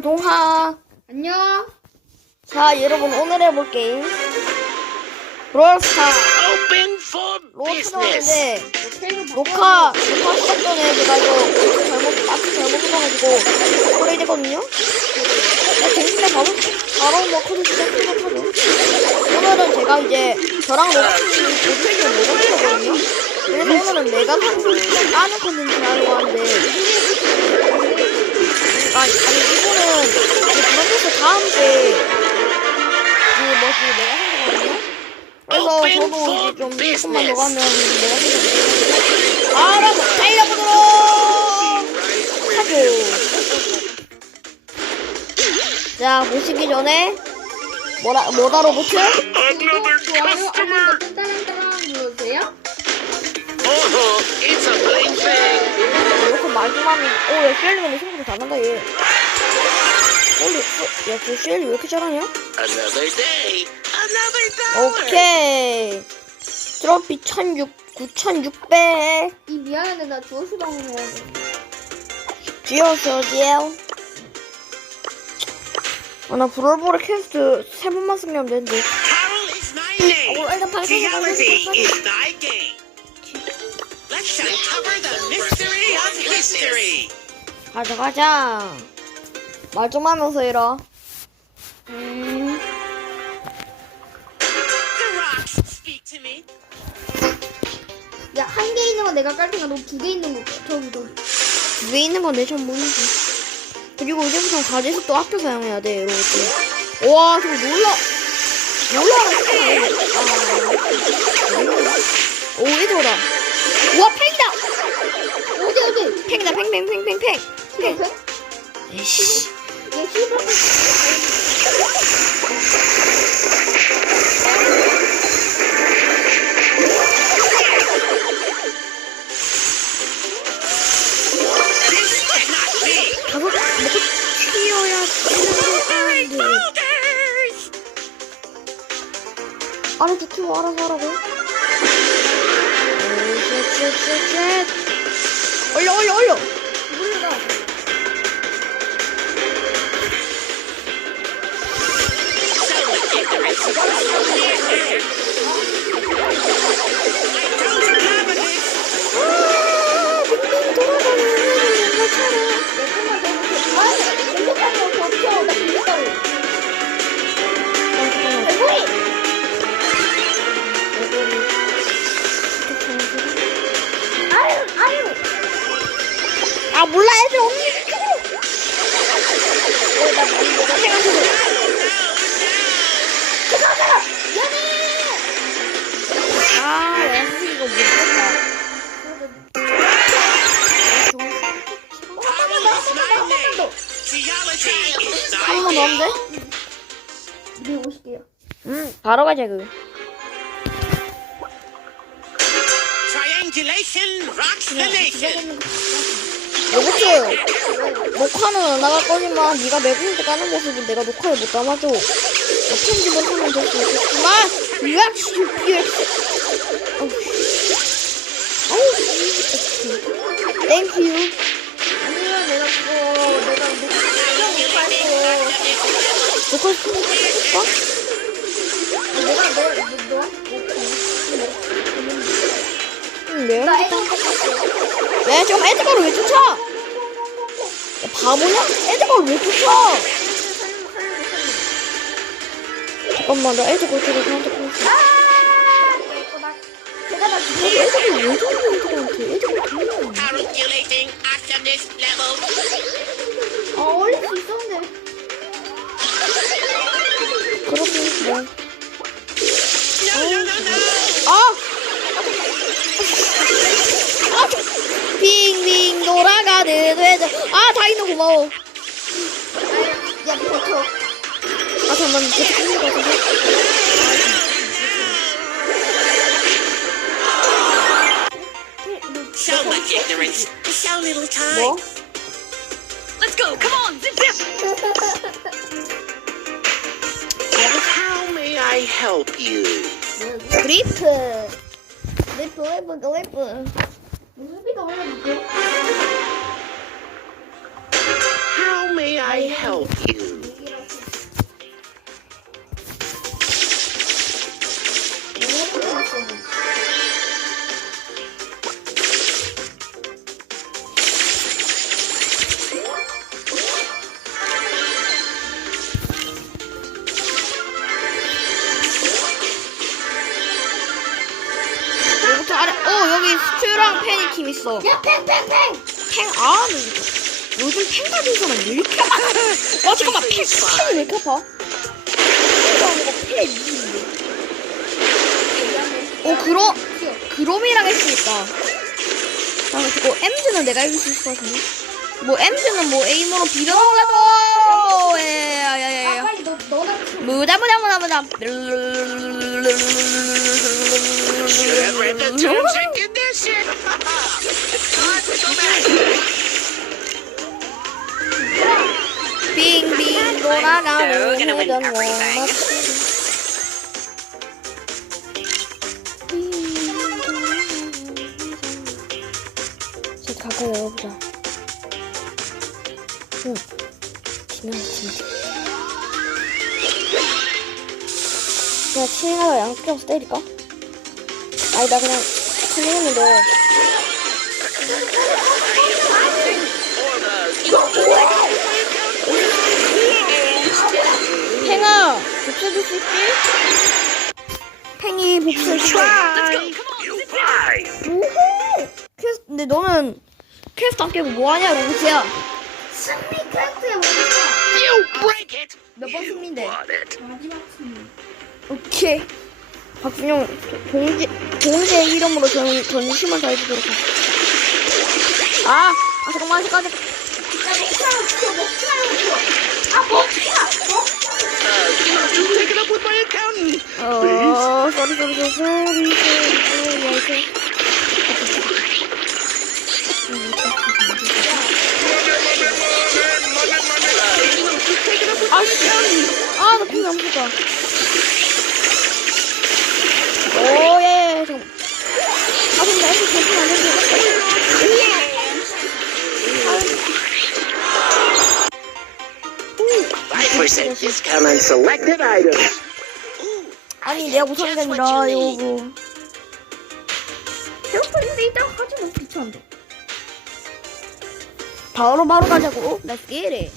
동하. 안녕. 자, 여러분 오늘 해볼 게임 브롤스타. 로트인데 녹화 녹화 시작 전에 제가 이거 잘못 앞에 잘못 써가지고 그래 되거든요. 네, 정신에 바로 바로 넣고도 시작해가지고 오늘은 제가 이제 저랑 로트님 로트님을 못 하거든요. 그래서 오늘은 내가 한국 까는 컨텐츠를 하려고 하는데 아니, 아니 이거는 브롤스타 다음 주에 그 뭐지 내가 생각하거든요. 그래서 저도 이제 좀 조금만. 더 가면 내가 생각해. 바로 달려보도록 하죠. 자 보시기 전에 뭐라 뭐다 로봇? Another 좋아요 customer. 알림 버튼 따랑 따랑 눌러주세요. Oh, it's a bling thing. 말좀하면 오야 쉘리 근데 생각보다 잘한다 얘. 어리 야저 쉘리 왜 이렇게 잘하냐? Another day. Another dollar. 오케이. 트로피 1600 9600 이 미안한데 나 주워수 방송 해야 돼. 지어서지요. 아, 나 브롤보를 캐스트 세 번만 승리하면 되는데. 어, 일단 is my game. Let's uncover the mystery history. 가자, 가자. 말 좀 하면서 해라. 음, The rocks speak to me. 야, 한 개 있는 거 내가 깔 테니까 너 두 개 있는 거 저기 저기. 위에 있는 건 내 전문이지. 그리고 이제부터 가제수 또 학교 사용해야 돼, 여러분. 와, 저거 놀라. 놀라. 아. 오, 이거다. 와, 어디? 팽이다, 팽, 팽, 팽, 팽, 팽. 팽. 팽? 에이씨. 되는 거 Boulders. 알아서 알아서 하라고 오쉣쉣쉣쉣 얼려 얼려 얼려 바로 가자 그 Triangulation rocks the nation. 로봇 녹화는 안 나갈 거지만 네가 매분때 까는 모습은 내가 녹화에 못 담아줘 편집을 하면 될 수 있겠지만 리액션 리액션 어우 땡큐 아니면 내가 그거 내가 녹화 녹화 시키는 거 해줄까? 내가 너 너, 너? 응 나? 애들. 왜 지금 에드가를 왜 쫓아? 야, 바보냐? 에드가를 왜 쫓아? 잠깐만 나 에드가 저거 저한테 보냈어 아! 제가 다 아니 에드가 왜 저래 에드가한테 에드가 돌려 Calculating awesomeness level. 어, 올릴 수 있었는데. 뭐 No, no, no, no. 아! 아! 빙빙 돌아가는 회전 아 다이노 고마워 야, 버텨. 아 잠깐만 계속 끊는 거 같은데 So much ignorance. So little time. 뭐? Let's go. Come on. Zip, zip. How may I help you? Gripe. Gripe. How may I help you? 어. 야, 팽 팽 팽! 팽, 아, 너 요즘 팽 가진 사람 왜 이렇게 많아? 와, 잠깐만, 팽, 팽이 왜 이렇게 아파? 팽이 아니고 팽. 어, 그로, 그롬이랑 했으니까. 아, 그거 M즈는 내가 이길 수 있을 것 같은데? 뭐, M즈는 뭐, 에임으로 비벼달라고! 예, 야, 야, 야, 아, 야. 빨리 너, 너나 쳐. 무다, 무다, 무다, 무다. 빙빙 돌아가는 회전 원마치 이제 가까이 열어보자. 응. 지나가 진짜 그냥 치행하다 양쪽에서 때릴까? 아니 나 그냥 치행했는데 팽아 복수해줄 수 있지? 팽이 You fight. 우후 퀘스트 근데 너는 퀘스트 안 깨고 뭐하냐 로봇이야 승리 퀘스트에 뭐야? You break it. 몇번 승리인데? 마지막 승리. 오케이 박준영 동지 동재 이름으로 전, 전심을 다해주도록 할게 아, 아 잠깐만 잠깐만. 아. 어 쏘리 쏘리 쏘리 쏘리 쏘리 쏘리 아씨 아나 pin안 붙다 discount on selected items. 아니 내가 못하는 게 아니라 이거 뭐 배고픈데 이따가 하지 뭐 귀찮은데. 바로 바로 가자고 Let's get it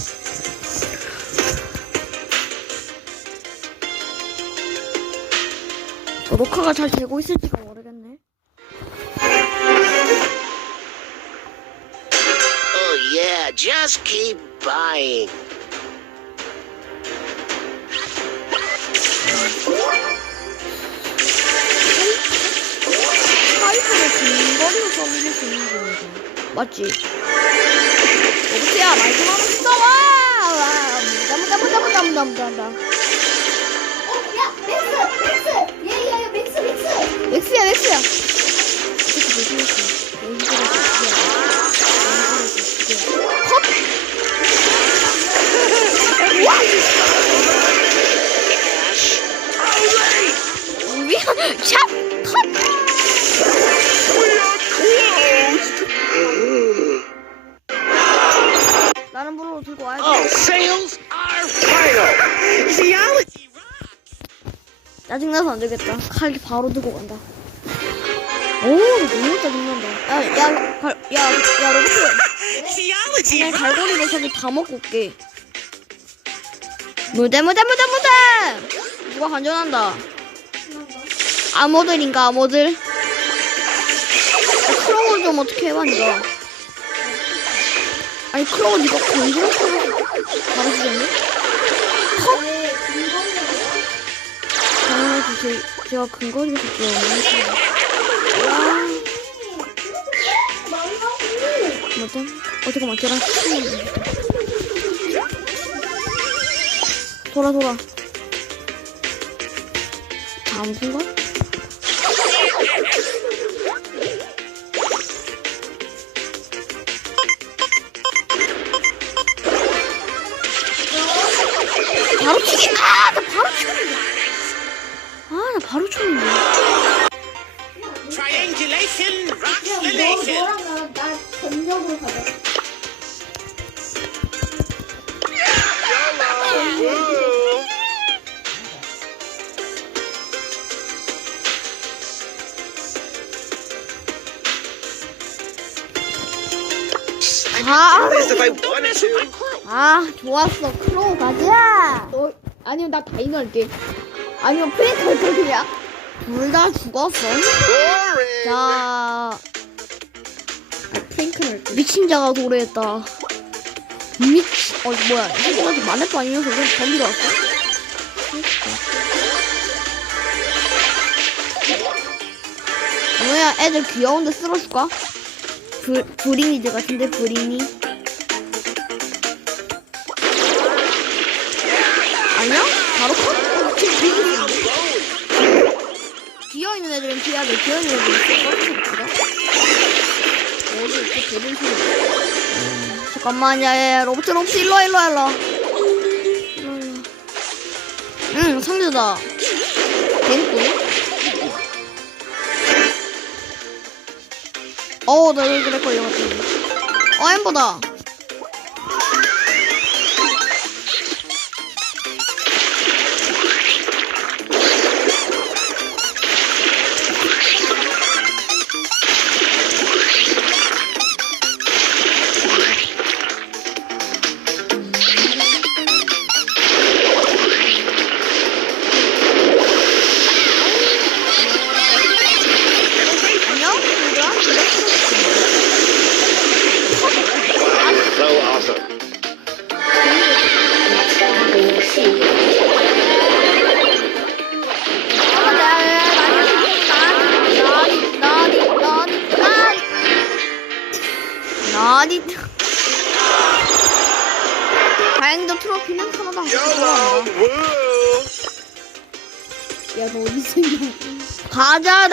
어, 녹화가 잘 되고 있을지가 모르겠네 Oh yeah, just keep buying. 파이프를 근거리로 써밀릴 수 있는 거죠 맞지? 여보세요 말좀 하면 무서워 와 무다 무다 무다 무다 무다 무다 어, 야, 맥스, 맥스. 얘, 얘, 얘, 맥스, 맥스. 맥스야 맥스야 안 되겠다. 칼 바로 들고 간다. 오, 너무 짜증난다. 야, 야, 갈, 야, 야, 로봇. Geology 그냥 갈고리로 저기 다 먹고 올게. 무대, 무대, 무대, 무대! 누가 간전한다. 암호들인가, 암호들? 야, 크로우 좀 어떻게 해봐, 니가. 아니, 크로우 니가 건드려 바로 주겠네? 제, 제가 줄게요. 와. 뭐죠? 어 잠깐만 치우면 돌아 돌아 다음 순간? 아, As if I wanted to. 아, 좋았어. 크로우 가자. 너 아니면 나 다이너 할게. 아니면 프레이트 할게 그냥. 둘 다 죽었어. Boring. 자, 할게. 미친 자가 도래했다. 미치, 어, 뭐야. 이거까지 만렙도 아니면서 왜 전비로 왔어? 뭐야, 애들 귀여운데 쓸어줄까? 브, 브리니즈 같은데, 브리니? 아니야? 바로 컷? 귀여있는 애들은 피해야 돼. 귀여있는 애들은 컷 어디 이렇게 되는 소리. 잠깐만, 야, 야, 야, 로봇, 로봇, 일로 와, 일로 와, 일로 와. 일로 와, 일로 와. 응, 상자다. 벤또? 어우, 나 여기 그래 걸려갔다. 어, 엠버다.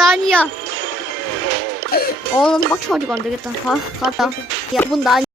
나니야 어, 난 빡쳐가지고 안 되겠다. 가, 가자. 야, 이번 난